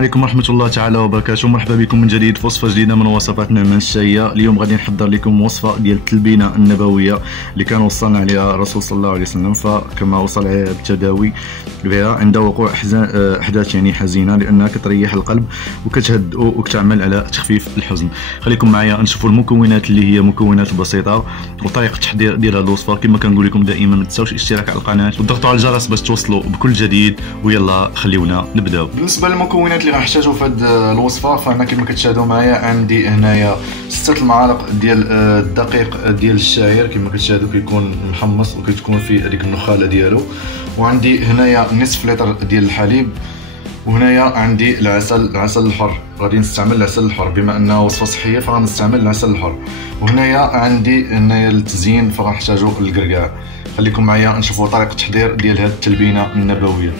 عليكم ورحمة الله تعالى وبركاته. مرحبا بكم من جديد في وصفة جديدة من وصفات نعمان الشهية. اليوم غادي نحضر لكم وصفة ديال التلبينة النبوية اللي كان وصلنا عليها الرسول صلى الله عليه وسلم، فكما وصل عليها بالتداوي بها عند وقوع أحداث يعني حزينة، لأنها كتريح القلب وكتهدئ وكتعمل على تخفيف الحزن. خليكم معايا نشوفوا المكونات اللي هي مكونات بسيطة وطريقة التحضير ديال هذه الوصفة. كما كنقول لكم دائما ما تنساوش الاشتراك على القناة وتضغطوا على الجرس باش توصلوا بكل جديد. ويلا خليونا نبداو. بالنسبة للمكونات اللي غنحتاجو في هذه الوصفة، فأنا كما كتشاهدوا معايا عندي هنايا 6 المعالق ديال الدقيق ديال الشعير، كما كتشاهدوا كيكون محمص وكتكون فيه هذيك النخالة ديالو. وعندي هنايا نصف لتر ديال الحليب، وهنايا عندي العسل الحر. غادي نستعمل العسل الحر بما انها وصفه صحيه فغنستعمل العسل الحر. وهنايا عندي التزيين فغنحتاجو الكركاع. خليكم معايا نشوفوا طريقه التحضير ديال هذه التلبينه النبويه.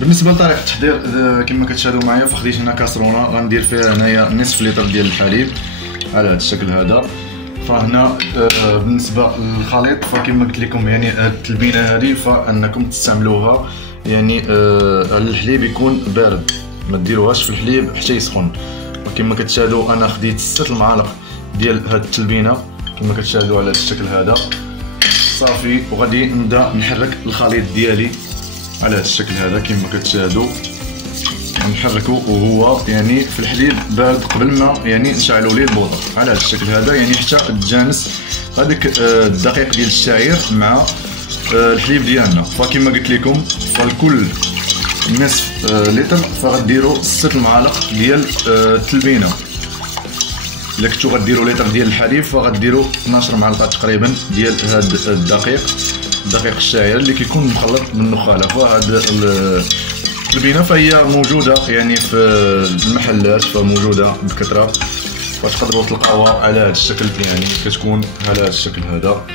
بالنسبه لطريقه التحضير كما كتشاهدوا معايا، فخديت هنا كاسرونه غندير فيها هنايا نصف لتر ديال الحليب على هذا الشكل هذا. فهنا بالنسبه للخليط فكما قلت لكم يعني هذه التلبينه هذه فانكم تستعملوها يعني الحليب يكون بارد، ما ديروهاش في الحليب حتى يسخن. وكما كتشاهدوا انا خديت 6 المعالق ديال هذه التلبينه كما كتشاهدوا على هذا الشكل هذا صافي. وغادي نبدا نحرك الخليط ديالي على هذا الشكل هذا كما كتشاهدوا، نحركو وهو يعني في الحليب بارد قبل ما يعني نشعلوا ليه البوطه على هذا الشكل هذا، يعني حتى تجانس هذاك الدقيق ديال الشعير مع الحليب ديالنا. فكما قلت لكم فالكل نصف لتر فغديروا 6 المعالق ديال التلبينه. الا كنتو غديروا لتر ديال الحليب فغديروا 12 معلقه تقريبا ديال هذا الدقيق الشعير اللي كيكون مخلط بالنخاله. فهاد التلبينه فهي موجوده يعني في المحلات، فموجوده بكثره، فتقدروا تلقاوها على هذا الشكل، يعني كتكون على هذا الشكل هذا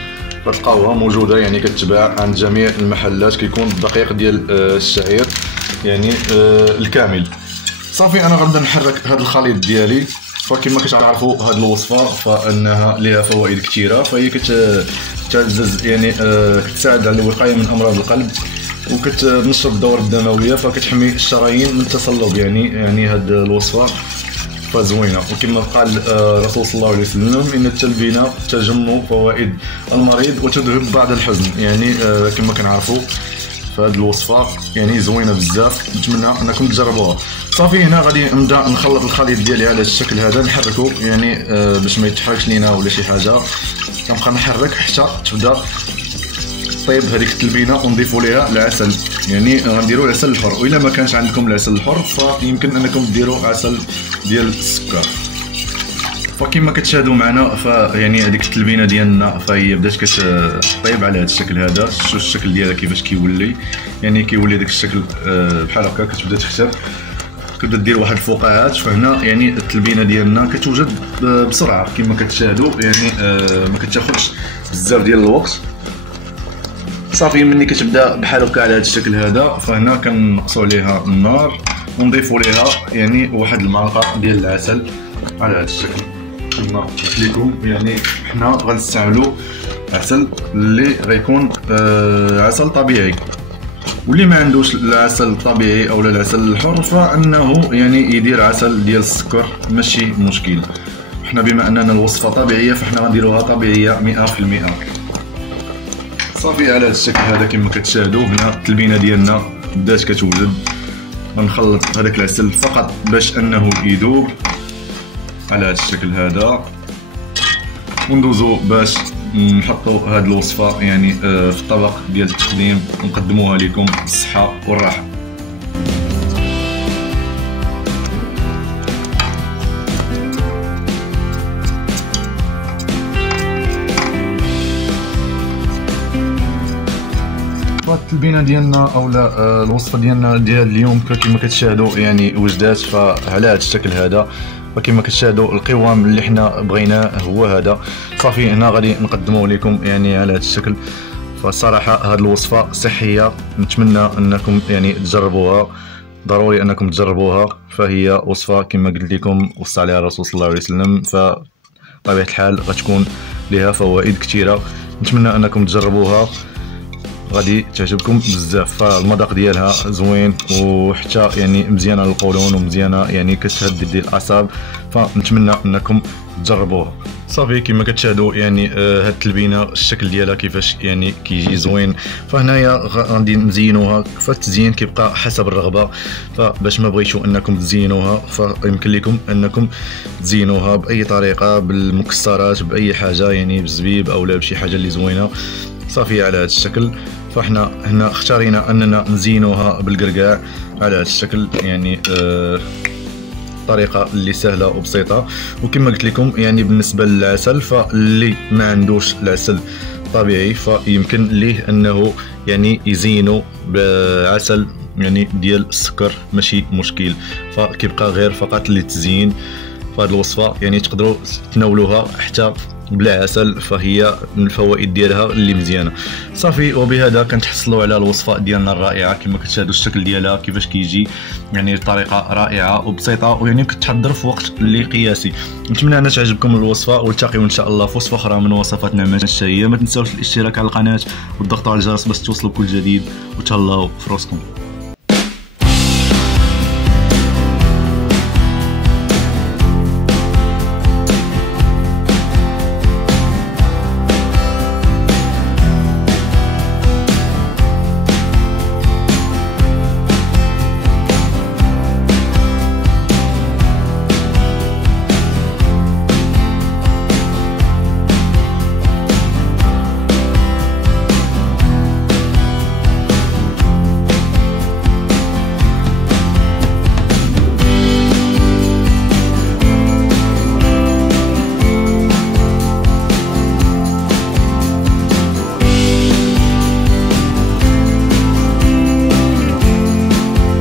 كتلقاوها موجوده يعني كتباع عند جميع المحلات. كيكون الدقيق ديال الشعير يعني الكامل. صافي انا غنبدا نحرك هذا الخليط ديالي. فكما كتعرفوا هذه الوصفه فانها لها فوائد كثيره، فهي كتعزز يعني كتساعد على الوقايه من امراض القلب وكتنشط الدوره الدمويه، فكتحمي الشرايين من التصلب. يعني هذه الوصفه فزوينه. وكما قال الرسول صلى الله عليه وسلم ان التلبينه تجم فوائد المريض وتذهب بعد الحزن. يعني كما كنعرفوا فهاد الوصفه يعني زوينه بزاف، نتمنى انكم تجربوها. صافي هنا غادي نبدا نخلط الخليط ديالي على الشكل هذا، نحركو يعني باش ما يتحركش لينا ولا شي حاجه. كنبقى نحرك حتى تبدا طيب هذيك التلبينه ونضيفوا ليها العسل، يعني غنديروا العسل الحر. والا ما كانش عندكم العسل الحر فيمكن انكم ديروا عسل ديال السكر. فكما كتشاهدوا معنا فيعني هذيك التلبينه ديالنا فهي بدات كتطيب على هذا الشكل هذا. شوفوا الشكل ديالها كيفاش كيولي، يعني كيولي داك الشكل بحال هكا، كتبدا تختار، كتبدا دير واحد الفقاعات. فهنا يعني التلبينه ديالنا كتوجد بسرعه كما كتشاهدوا، يعني ما كتاخذش بزاف ديال الوقت. صافي ملي كتبدا بحال هكا على هذا الشكل هذا فهنا كنقصوا عليها النار ونضيفوا ليها يعني واحد المعلقه ديال العسل على هذا الشكل. كما قلت لكم يعني حنا غنستعملوا عسل اللي غيكون عسل طبيعي، واللي ما عندوش العسل الطبيعي او العسل الحر فانه يعني يدير عسل ديال السكر ماشي مشكل. حنا بما اننا الوصفه طبيعيه فحنا غنديروها طبيعيه 100%. صافي على هذا الشكل هذا كما كتشاهدوا هنا التلبينه ديالنا بدات كتوجد. غنخلط هذاك العسل فقط باش انه يذوب على هذا الشكل هذا، وندوزو باش نحطوا هذه الوصفه يعني في الطبق ديال التقديم ونقدموها لكم بالصحه والراحه. التلبينه ديالنا اولا الوصفه ديالنا ديال اليوم كما كتشاهدوا يعني وجدات فعلى هذا الشكل هذا. وكما كتشاهدوا القوام اللي حنا بغيناه هو هذا. صافي هنا غادي نقدموه لكم يعني على هذا الشكل. فالصراحه هذه الوصفه صحيه، نتمنى انكم يعني تجربوها، ضروري انكم تجربوها. فهي وصفه كما قلت لكم وصى عليها الرسول صلى الله عليه وسلم، فطبيعه الحال غتكون لها فوائد كثيره. نتمنى انكم تجربوها. غادي تعجبكم بزاف. فالمذاق ديالها زوين وحتى يعني مزيانه للقولون ومزيانه يعني كتهدد الاعصاب، فنتمنى انكم تجربوها. صافي كما كتشاهدوا يعني هاد التلبينه الشكل ديالها كيفاش يعني كيجي زوين. فهنايا غادي نزينوها، فالتزيين كيبقى حسب الرغبه، فباش ما بغيتوا انكم تزينوها فيمكن لكم انكم تزينوها باي طريقه، بالمكسرات باي حاجه يعني بالزبيب اولا بشي حاجه اللي زوينه. صافي على هذا الشكل. فاحنا هنا اختارينا اننا نزينوها بالقرقاع على هذا الشكل، يعني طريقه اللي سهله وبسيطه. وكما قلت لكم يعني بالنسبه للعسل، فاللي ما عندوش العسل طبيعي فيمكن ليه انه يعني يزينوا بعسل يعني ديال السكر، ماشي مشكل. فكيبقى غير فقط للتزيين. فهاد الوصفه يعني تقدروا تناولوها حتى بلا عسل، فهي من الفوائد ديالها اللي مزيانه. صافي وبهذا كنتحصلوا على الوصفه ديالنا الرائعه. كما كتشاهدوا الشكل ديالها كيفاش كيجي، يعني بطريقه رائعه وبسيطه، ويعني كتحضر في وقت اللي قياسي. نتمنى ان تعجبكم الوصفه، والتقيوا ان شاء الله في وصفه اخرى من وصفات نعمان الشهيه. ما تنساوش الاشتراك على القناه والضغط على الجرس باش توصلوا كل جديد، وتهلاو في راسكم.